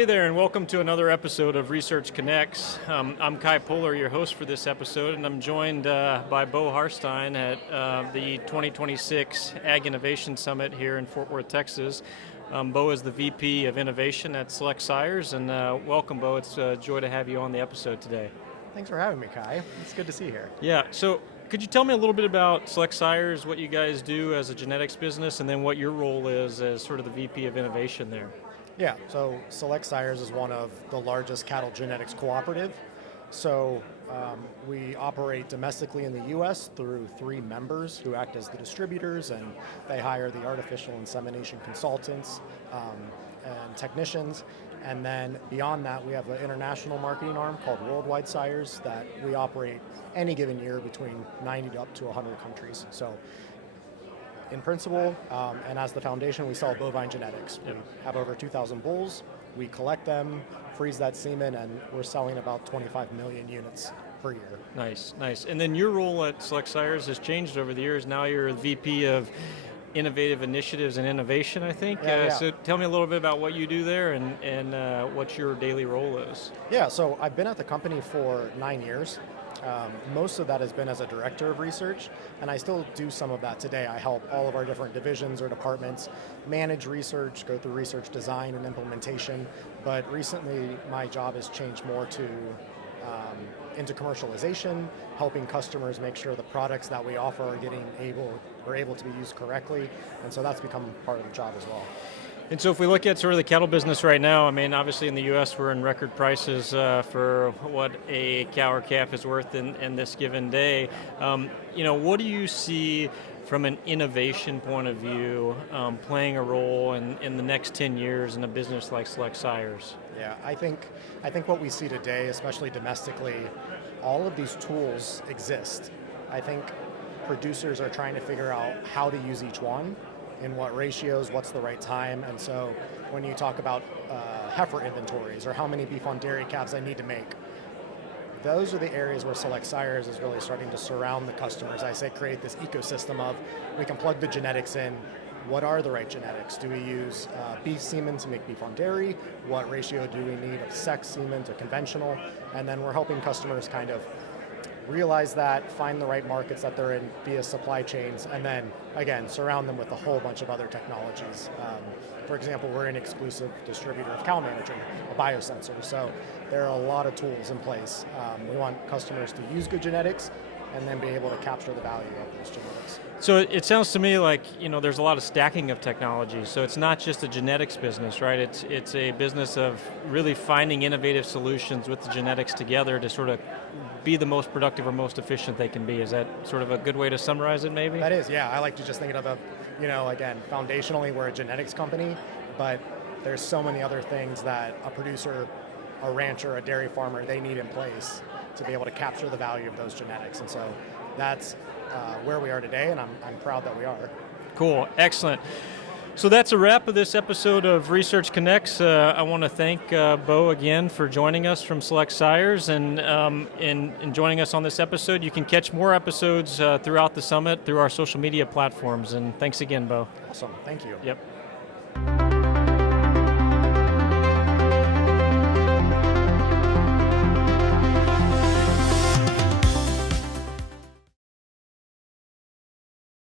Hey there, and welcome to another episode of Research Connects. I'm Kai Pohler, your host for this episode, and I'm joined by Bo Harstine at the 2026 Ag Innovation Summit here in Fort Worth, Texas. Bo is the VP of Innovation at Select Sires, and welcome, Bo. It's a joy to have you on the episode today. Thanks for having me, Kai. It's good to see you here. Yeah, so could you tell me a little bit about Select Sires, what you guys do as a genetics business, and then what your role is as sort of the VP of Innovation there? Yeah, so Select Sires is one of the largest cattle genetics cooperative. So we operate domestically in the U.S. through 3 members who act as the distributors, and they hire the artificial insemination consultants and technicians. And then beyond that, we have an international marketing arm called Worldwide Sires that we operate any given year between 90 to up to 100 countries. So in principle, and as the foundation, we sell bovine genetics. We have over 2,000 bulls. We collect them, freeze that semen, and we're selling about 25 million units per year. Nice, nice. And then your role at Select Sires has changed over the years. Now you're a VP of Innovative Initiatives and Innovation, I think. Yeah. So tell me a little bit about what you do there and what your daily role is. Yeah, so I've been at the company for 9 years. Most of that has been as a director of research, and I still do some of that today. I help all of our different divisions or departments manage research, go through research design and implementation, but recently my job has changed more to into commercialization, helping customers make sure the products that we offer are able to be used correctly, and so that's become part of the job as well. And so if we look at sort of the cattle business right now, I mean, obviously in the U.S. we're in record prices for what a cow or calf is worth in this given day. What do you see from an innovation point of view playing a role in the next 10 years in a business like Select Sires? Yeah, I think what we see today, especially domestically, all of these tools exist. I think producers are trying to figure out how to use each one, in what ratios, what's the right time, and so when you talk about heifer inventories or how many beef on dairy calves I need to make, those are the areas where Select Sires is really starting to surround the customers. I say create this ecosystem of, we can plug the genetics in. What are the right genetics? Do we use beef semen to make beef on dairy? What ratio do we need of sex semen to conventional? And then we're helping customers kind of realize that, find the right markets that they're in via supply chains, and then, again, surround them with a whole bunch of other technologies. For example, we're an exclusive distributor of Cow Manager, a biosensor, so there are a lot of tools in place. We want customers to use good genetics and then be able to capture the value of those genetics. So it sounds to me like, there's a lot of stacking of technology. So it's not just a genetics business, right? It's a business of really finding innovative solutions with the genetics together to sort of be the most productive or most efficient they can be. Is that sort of a good way to summarize it, maybe? That is, yeah. I like to just think of again, foundationally we're a genetics company, but there's so many other things that a producer, a rancher, a dairy farmer, they need in place to be able to capture the value of those genetics. And so that's where we are today, and I'm proud that we are. Cool, excellent. So that's a wrap of this episode of Research Connects. I want to thank Bo again for joining us from Select Sires and joining us on this episode. You can catch more episodes throughout the summit through our social media platforms. And thanks again, Bo. Awesome, thank you. Yep.